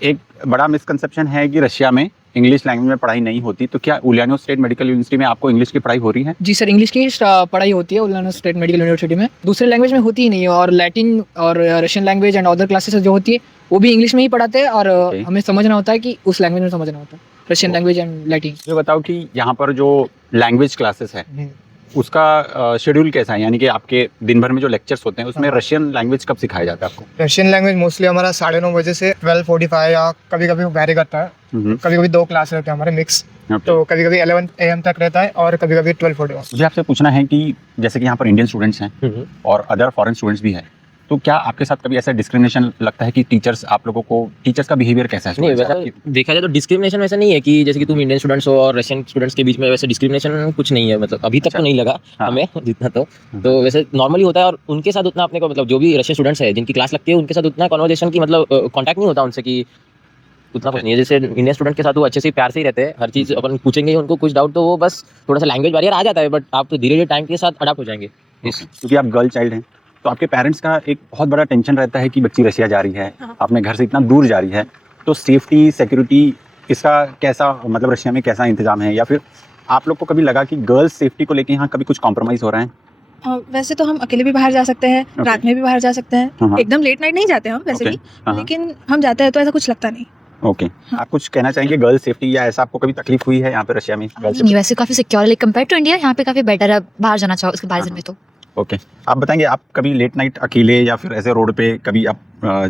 एक बड़ा मिसकंसेप्शन है कि रशिया में इंग्लिश लैंग्वेज में पढ़ाई नहीं होती, तो क्या उलियानो स्टेट मेडिकल यूनिवर्सिटी में आपको इंग्लिश की पढ़ाई हो रही है? जी सर, इंग्लिश की पढ़ाई होती है उलियानो स्टेट मेडिकल यूनिवर्सिटी में, दूसरे लैंग्वेज में होती ही नहीं है। और लैटिन और Russian language and other classes जो होती है वो भी इंग्लिश में ही पढ़ाते हैं, और हमें समझना होता है कि उस लैंग्वेज में समझना होता है, रशियन लैंग्वेज एंड लैटिन। ये बताओ कि यहाँ पर जो लैंग्वेज क्लासेस है उसका शेड्यूल कैसा है, यानी कि आपके दिन भर में जो लेक्चर्स होते हैं उसमें रशियन लैंग्वेज कब सिखाया जाता है आपको? रशियन लैंग्वेज मोस्टली हमारा 9:30 बजे से 12:45 या कभी कभी वेरी करता है। कभी कभी 2 क्लास रहते हैं हमारे मिक्स, तो कभी कभी 11 AM तक रहता है और कभी कभी 12:45। मुझे आपसे पूछना है कि जैसे कि यहाँ पर इंडियन स्टूडेंट्स हैं और अदर फॉरेन स्टूडेंट्स भी हैं, तो क्या आपके साथ कभी ऐसा डिस्क्रिमिनेशन लगता है कि टीचर्स आप लोगों को, टीचर्स का बिहेवियर कैसा है? नहीं, वैसा देखा जाए तो डिस्क्रिमिनेशन वैसा नहीं है कि जैसे कि तुम इंडियन स्टूडेंट्स हो और रशियन स्टूडेंट्स के बीच में वैसे डिस्क्रिमिनेशन कुछ नहीं है, मतलब अभी तक तो नहीं लगा हमें जितना, तो वैसे नॉर्मली होता है। और उनके साथ उतना अपने को, मतलब जो भी रशियन स्टूडेंट्स है जिनकी क्लास लगती है उनके साथ उतना कन्वर्सेशन की, मतलब कॉन्टैक्ट नहीं होता उनसे कि उतना कुछ नहीं है। जैसे इंडियन स्टूडेंट के साथ वो अच्छे से प्यार से ही रहते हैं, हर चीज़ अपन पूछेंगे उनको कुछ डाउट तो वो बस थोड़ा सा लैंग्वेज बैरियर आ जाता है, बट आप धीरे धीरे टाइम के साथ अडाप्ट हो जाएंगे। क्योंकि आप गर्ल चाइल्ड हैं तो आपके पेरेंट्स का एक बहुत बड़ा टेंशन रहता है कि बच्ची रशिया जा रही है, अपने घर से इतना दूर जा रही है, तो सेफ्टी सिक्योरिटी इसका कैसा, मतलब रशिया में कैसा इंतजाम है, या फिर आप लोग को कभी लगा कि गर्ल्स सेफ्टी को लेके यहाँ कभी कुछ कॉम्प्रोमाइज़ हो रहा है? वैसे तो हम अकेले भी बाहर जा सकते हैं, रात में भी बाहर जा सकते हैं, एकदम लेट नाइट नहीं जाते हम वैसे भी, लेकिन हम जाते हैं तो ऐसा कुछ लगता नहीं। ओके, आप कुछ कहना चाहेंगे गर्ल सेफ्टी, या ऐसा आपको कभी तकलीफ हुई है यहाँ पे रशिया में? नहीं, वैसे काफी सिक्योर है, कंपेयर टू इंडिया यहाँ पे काफी बेटर है, बाहर जाना चाहो उसके बारे में तो। ओके, आप बताएंगे आप कभी लेट नाइट अकेले या फिर ऐसे रोड पे कभी आप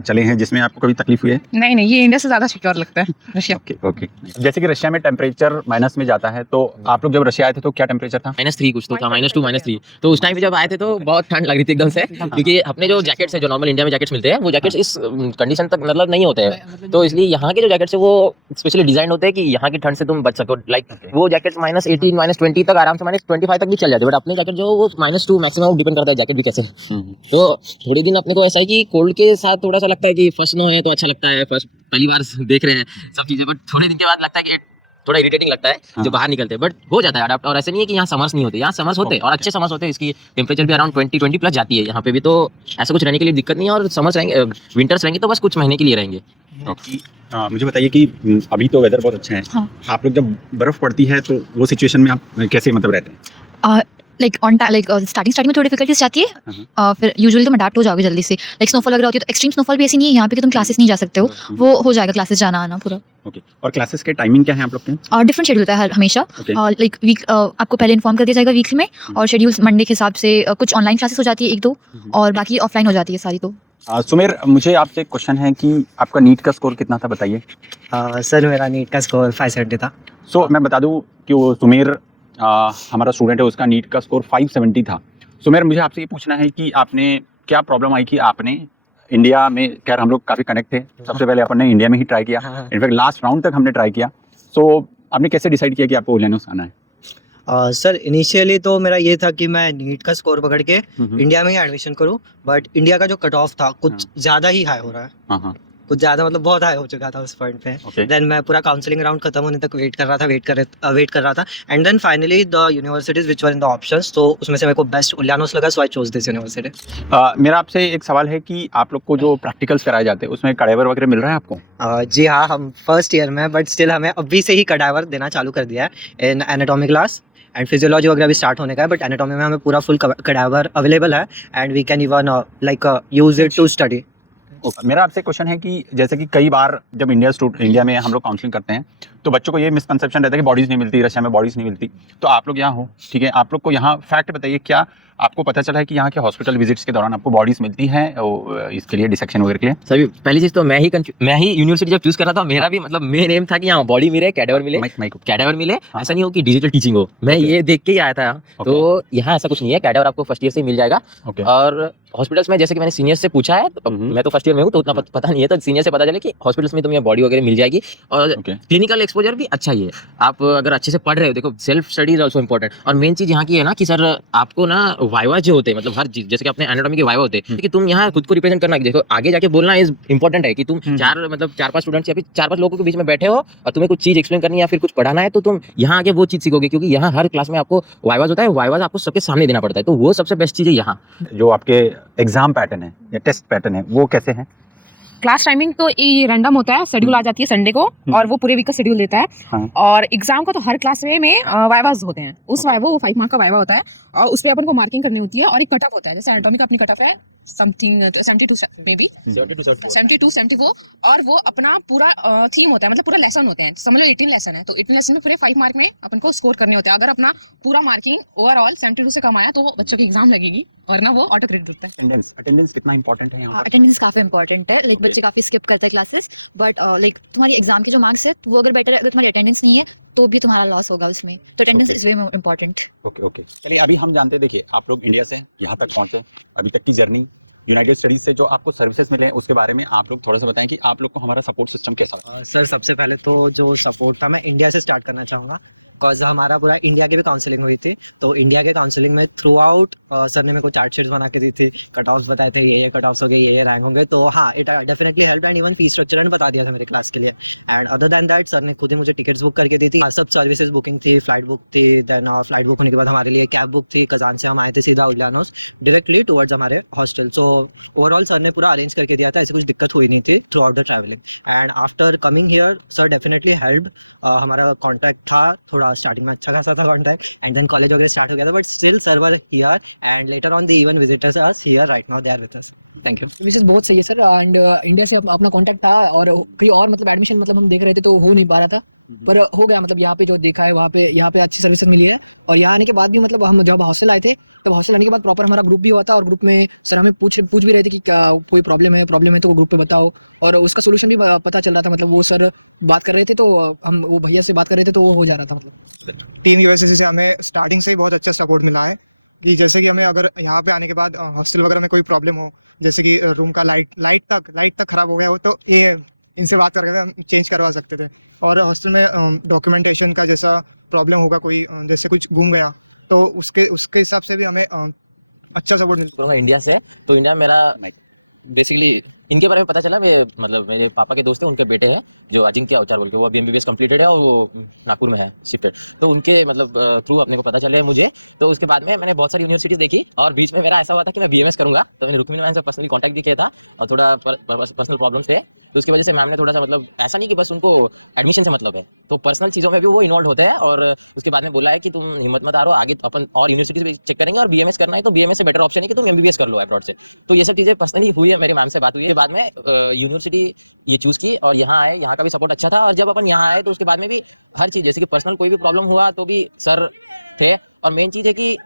चले हैं जिसमें आपको कभी तकलीफ हुई है? नहीं, ये इंडिया से ज़्यादा सिक्योर लगता है रशिया। ओके। जैसे कि रशिया में टेम्परेचर माइनस में जाता है, तो आप लोग जब रशिया आए थे तो क्या टेम्परेचर था? -3 कुछ तो था, -2 -3। तो उस टाइम पे जब आए थे तो बहुत ठंड लग रही थी एकदम से, क्योंकि अपने जो जैकेट्स है, जो नॉर्मल इंडिया में जैकेट्स मिलते हैं, वो जैकेट्स इस कंडीशन तक मतलब नहीं होते हैं। तो इसलिए यहाँ के जो जैकेट्स है वो स्पेशली डिजाइन होते हैं कि यहाँ की ठंड से तुम बच सको। लाइक वो जैकेट्स -18 -20 तक आराम से, -25 तक भी चल जाते हैं, बट अपने जैकेट जो वो -2 मैक्सिमम डिपेंड करता है जैकेट भी कैसे। तो थोड़े दिन अपने को ऐसा है कि कोल्ड के साथ थोड़ा सा लगता है कि फर्स्ट नो है तो अच्छा लगता है, फर्स्ट पहली बार देख रहे हैं सब चीजें, बट थोड़े दिन के बाद लगता है कि थोड़ा इरिटेटिंग लगता है जो बाहर निकलते हैं, बट हो जाता है अडाप्ट। और ऐसे नहीं है कि यहाँ समर्स नहीं होते, यहाँ समर्स होते हैं और अच्छे समर्स होते हैं। इसकी टेम्परेचर भी अराउंड 20 प्लस जाती है यहाँ पे भी, तो ऐसा कुछ रहने के लिए दिक्कत नहीं है। और समर्स रहेंगे, विंटर्स रहेंगे तो बस कुछ महीने के लिए रहेंगे। मुझे बताइए कि अभी तो वेदर बहुत अच्छा है, आप लोग जब बर्फ पड़ती है तो वो सिचुएशन में आप कैसे मतलब रहते हैं? स्टार्टिंग में थोड़ी डिफिकल्टीज जाती है, फिर यूजुअली तुम अडाप्ट हो जाओगे जल्दी से। लाइक स्नोफॉल अगर होती है तो एक्सट्रीम स्नोफॉल भी ऐसी नहीं है यहाँ पे कि तुम क्लासेस नहीं जा सकते हो, वो हो जाएगा क्लासेस जाना आना पूरा। ओके, और क्लासेस के टाइमिंग क्या है आप लोग के? और डिफरेंट शेड्यूल होता है हमेशा, लाइक वीक आपको पहले इन्फॉर्म कर दिया जाएगा वीकली में, और शेड्यूल मंडे के हिसाब से कुछ ऑनलाइन क्लासेस हो जाती है 1-2, और बाकी ऑफलाइन हो जाती है सारी। तो सुमेर, मुझे आपसे एक क्वेश्चन है कि आपका नीट का स्कोर कितना था, बताइए। सर मेरा नीट का स्कोर 570 था। मैं बता दूं कि वो सुमेर हमारा स्टूडेंट है, उसका नीट का स्कोर 570 था। सुमेर, मुझे आपसे ये पूछना है कि आपने क्या प्रॉब्लम आई कि आपने इंडिया में, खैर हम लोग काफ़ी कनेक्ट थे, सबसे पहले अपन ने इंडिया में ही ट्राई किया, इनफैक्ट लास्ट राउंड तक हमने ट्राई किया। सो आपने कैसे डिसाइड किया कि आपको उलियानोस आना है? सर इनिशियली तो मेरा ये था कि मैं नीट का स्कोर पकड़ के इंडिया में ही एडमिशन करूं, बट इंडिया का जो कट ऑफ था कुछ ज़्यादा ही हाई हो रहा है, कुछ ज़्यादा मतलब बहुत हाई हो चुका था उस पॉइंट पे। देन मैं पूरा काउंसलिंग राउंड खत्म होने तक वेट कर रहा था and then finally the universities which were in the options, तो उसमें से मेरे को बेस्ट उलियानोस लगा, so I chose this university. मेरा आपसे एक सवाल है कि आप लोग को जो प्रैक्टिकल्स कराए जाते हैं उसमें कड़ावर वगैरह मिल रहा है आपको? जी हाँ, हम फर्स्ट ईयर में, बट स्टिल हमें अभी से ही कड़ावर देना चालू कर दिया है इन एनाटॉमी क्लास, एंड फिजियोलॉजी वगैरह भी स्टार्ट होने का है, बट एनाटॉमी में हमें पूरा फुल कड़ावर अवेलेबल है and we can even like use it to study. मेरा आपसे क्वेश्चन है कि जैसे कि कई बार जब इंडिया में हम लोग काउंसलिंग करते हैं तो बच्चों को ये मिसकंसेप्शन रहता है कि बॉडीज़ नहीं मिलती, रशिया में बॉडीज़ नहीं मिलती। तो आप लोग यहाँ हो, ठीक है, आप लोग को यहाँ फैक्ट बताइए, क्या आपको पता चला है कि यहाँ के हॉस्पिटल विजिट्स के दौरान आपको बॉडीज़ मिलती हैं इसके लिए, डिसेक्शन वगैरह के लिए? सभी पहली चीज़ तो मैं ही यूनिवर्सिटी जब चूज कर रहा था, मेरा भी मतलब मेन एम था कि यहाँ बॉडी मिले, कैडेवर मिले, ऐसा नहीं हो कि डिजिटल टीचिंग हो। मैं ये देख के ही आया था, तो यहाँ ऐसा कुछ नहीं है, कैडेवर आपको फर्स्ट ईयर से ही मिल जाएगा। और हॉस्पिटल्स में जैसे कि मैंने सीनियर से पूछा है, तो मैं तो फर्स्ट ईयर में हूँ तो उतना पता नहीं है, तो सीनियर से पता चले कि हॉस्पिटल्स में तुम्हें बॉडी वगैरह मिल जाएगी, और क्लिनिकल एक्सपोजर भी अच्छा ही है। आप अगर अच्छे से पढ़ रहे हो, देखो self study is also important. और मेन चीज़ यहाँ की है ना कि सर आपको ना वाइवा जो होते हैं मतलब हर चीज जैसे कि अपने एनाटॉमी के वाइवा होते हैं कि तुम यहाँ खुद को रिप्रेजेंट करना देखो आगे जाके बोलना इज इंपॉर्टेंट है कि तुम चार पांच स्टूडेंट्स या फिर 4-5 लोगों के बीच में बैठे हो और तुम्हें कुछ चीज एक्सप्लेन करनी है या फिर कुछ पढ़ाना है तो तुम यहाँ आके वो चीज सीखोगे क्योंकि यहाँ हर क्लास में आपको वाइवाज होता है वाइवाज आपको सबके सामने देना पड़ता है तो वो सबसे बेस्ट चीज है यहाँ। जो आपके एग्जाम पैटर्न है या टेस्ट पैटर्न है वो कैसे हैं? क्लास टाइमिंग तो ये रैंडम होता है, शेड्यूल आ जाती है संडे को और वो पूरे वीक का शेड्यूल देता है। हाँ। और एग्जाम का तो हर क्लास में वाइवाज होते हैं, उस वाइवा वो 5 मार्क का वाइवा होता है और उस पर अपन को मार्किंग करनी होती है और एक कट ऑफ होता है, जैसे एनाटॉमी का अपनी कट ऑफ है समथिंग 72 मे बी 72 74 और वो अपना पूरा थीम होता है मतलब पूरा लेसन होते हैं, समझ लो 18 लेसन है तो 18 लेसन में पूरे 5 मार्क में अपन को स्कोर करने होते हैं। अगर अपना पूरा मार्किंग ओवरऑल 72 से कम आया तो बच्चों की एग्जाम लगेगी वरना वो ऑटो क्रेडिट होता है। अटेंडेंस कितना इंपॉर्टेंट है यहाँ पर? अटेंडेंस काफ़ी इंपॉर्टेंट है, लाइक बच्चे काफ़ी स्किप करते हैं क्लासेस, बट लाइक तुम्हारी एग्जाम के जो मार्क्स है वो अगर बेटर है, अगर तुम्हारी अटेंडेंस नहीं है तो भी तुम्हारा लॉस होगा उसमें, तो attendance is very important. Okay चलिए अभी हम जानते हैं, देखिए आप लोग इंडिया से यहाँ तक पहुँचे, अभी तक की जर्नी यूनाइटेड स्टडीज से जो आपको सर्विसेज मिले हैं उसके बारे में आप लोग थोड़ा सा बताएं कि आप लोग को हमारा सपोर्ट सिस्टम कैसा लगा? सर सबसे पहले तो जो सपोर्ट था मैं इंडिया से स्टार्ट करना चाहूँगा बिकॉज हमारा पूरा इंडिया की भी काउंसलिंग हुई थी तो इंडिया के काउंसलिंग में थ्रू आउट सर ने मेरे को चार्ट शीट्स बना के दी थी, कट ऑफ्स बताए थे ये कट ऑफ्स हो गए ये रैंक होंगे, तो हाँ it definitely help and even fee structure and बता दिया था मेरे क्लास के लिए। And other than that sir ने खुद ही मुझे टिकट्स बुक करके दी थी, सब सर्विसेज बुकिंग थी, फ्लाइट बुक थी, देन फ्लाइट बुक होने के बाद हमारे लिए कैब बुक थी, कजान से हम आए थे सीधा उलियानोस डायरेक्टली टुवर्ड्स हमारे हॉस्टल। सो ओवरऑल सर ने पूरा अरेंज करके दिया था, ऐसी कुछ दिक्कत हुई नहीं थी throughout the travelling. And after coming here sir definitely help, हमारा कॉन्टैक्ट था थोड़ा स्टार्टिंग में अच्छा खासा था कॉन्टैक्ट एंड देन कॉलेज वगैरह स्टार्ट हो गया था but still sir were here and later on they even visitors us here right now they are with us. Thank you. Services बहुत सही है सर एंड इंडिया से अपना कॉन्टैक्ट था और कहीं और मतलब एडमिशन मतलब हम देख रहे थे तो हो नहीं पा रहा था पर हो गया, मतलब यहाँ पे जो देखा है वहाँ पे अच्छी सर्विसेज मिली है। और यहाँ आने के बाद भी मतलब हम जब हॉस्टल आए थे तब हॉस्टल आने के बाद प्रॉपर हमारा ग्रुप भी हुआ था और ग्रुप में सर हमें पूछ भी रहे थे कि क्या कोई प्रॉब्लम है तो ग्रुप पे बताओ और उसका सोल्यूशन भी पता चल रहा था, मतलब वो सर बात कर रहे थे तो हम वो भैया से बात कर रहे थे तो वो हो जा रहा था। मतलब टीम यूएसएससी से हमें स्टार्टिंग से ही बहुत अच्छा सपोर्ट मिला है कि जैसे कि हमें अगर यहाँ पे आने के बाद हॉस्टल वगैरह में कोई प्रॉब्लम हो, जैसे कि रूम का लाइट तक ख़राब हो गया हो तो ये इनसे बात करके हम चेंज करवा सकते थे। और हॉस्टल में डॉक्यूमेंटेशन का जैसा प्रॉब्लम होगा, कोई जैसे कुछ गुम गया तो उसके हिसाब से भी हमें अच्छा सपोर्ट मिलता है। इंडिया से तो इंडिया मेरा बेसिकली इनके बारे में पता चला, मतलब मेरे पापा के दोस्त हैं, उनके बेटे हैं जो अजिंक्य अवचार बोल के, वो अभी MBBS कंप्लीटेड है और वो नागपुर में है शिफ्टेड, तो उनके मतलब थ्रू अपने को पता चले मुझे। तो उसके बाद में मैंने बहुत सारी यूनिवर्सिटीज़ देखी और बीच में मेरा ऐसा हुआ था कि मैं BMS करूँगा, तो मैंने रुक्मिणी मैम से पर्सनली कॉन्टैक्ट भी किया था और थोड़ा पर्सनल प्रॉब्लम्स थे तो उसकी वजह से मैम ने थोड़ा सा मतलब ऐसा नहीं कि बस उनको एडमिशन से मतलब है, तो पर्सनल चीज़ों में भी वो इन्वॉल्व होते हैं और उसके बाद में बोला है कि तुम हिम्मत मत हारो, आगे अपन और यूनिवर्सिटीज़ भी चेक करेंगे और BMS करना है तो BMS से बेटर ऑप्शन है कि तुम MBBS कर लो अब्रॉड से। तो ये सब चीज़ें पर्सनली हुई है, मेरी मैम से बात हुई है, बाद में यूनिवर्सिटी ये चूज़ की और यहाँ आए, यहाँ का भी सपोर्ट अच्छा था। और जब अपन यहाँ आए तो उसके बाद में भी हर चीज़ जैसे कि पर्सनल कोई भी प्रॉब्लम हुआ तो भी सर थे और मेन चीज़ है कि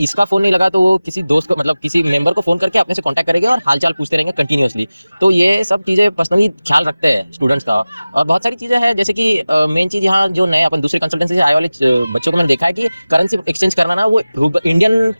इसका फ़ोन नहीं लगा तो वो किसी दोस्त को मतलब किसी मेंबर को फ़ोन करके अपने से कांटेक्ट करेंगे और हालचाल पूछते रहेंगे कंटिन्यूअसली। तो ये सब चीज़ें पर्सनली ख्याल रखते हैं स्टूडेंट्स का। और बहुत सारी चीज़ें हैं जैसे कि मेन चीज़ यहाँ जो नए अपन दूसरे कंसल्टेंसी से आए वाले बच्चों को मैंने देखा है कि करेंसी एक्सचेंज करना ना, वो इंडियन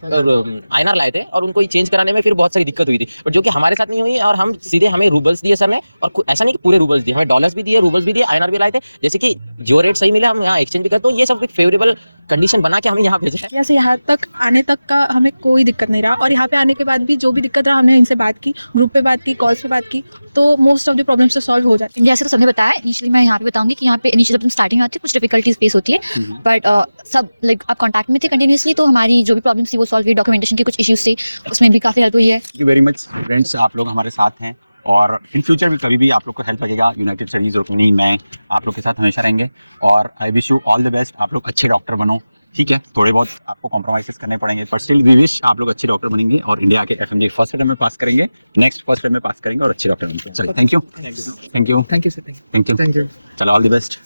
INR लाए थे और उनको चेंज कराने में फिर बहुत सारी दिक्कत हुई थी, बट जो कि हमारे साथ नहीं हुई और हम सीधे हमें रूबल्स दिए सर ने, और ऐसा नहीं कि पूरे रूबल्स दिए, हमें डॉलर्स भी दिए, रूबल्स भी दिए, INR भी लाए थे, जैसे कि जो रेट सही मिले हम यहाँ एक्सचेंज भी करते हो। ये सब एक फेवरेबल कंडीशन बना के हमें यहाँ भेजे। जैसे यहाँ तक आने तक का हमें कोई दिक्कत नहीं रहा और यहाँ पे आने के बाद भी जो भी दिक्कत रहा हमने इनसे बात की, ग्रुप पे बात की, कॉल्स पे बात की, तो मोस्ट ऑफ द प्रॉब्लम्स तो सॉल्व हो जाती है। इंडिया से तो सबने बताया, इनिशियली मैं यहाँ पे बताऊंगी कि यहाँ पे इनिशियली जब तुम स्टार्टिंग में आती है कुछ डिफिकल्टीज फेस होती है, बट सब लाइक आप कॉन्टैक्ट में थे कंटिन्यूसली, तो हमारी जो भी प्रॉब्लम्स थी वो सॉल्व हुई, डॉक्यूमेंटेशन के कुछ इश्यूज थे उसमें भी काफ़ी हेल्प हुई है। Thank you very much friends, आप लोग हमारे साथ हैं और इन फ्यूचर भी कभी भी आप लोग को हेल्प लगेगा, यूनाइटेड स्टडीज़ रुक्मिणी मैं आप लोग के साथ हमेशा रहेंगे और I wish you all the best. आप लोग अच्छे डॉक्टर बनो, ठीक है, थोड़े बहुत आपको कॉम्प्रोमाइज़ करने पड़ेंगे बट स्टिल वी विश आप लोग अच्छे डॉक्टर बनेंगे और इंडिया के FMG फर्स्ट अटेम्प्ट में पास करेंगे, नेक्स्ट फर्स्ट अटेम्प्ट में पास करेंगे और अच्छे डॉक्टर बनेंगे। चलिए thank you sir, thank you. चलो ऑल द बेस्ट।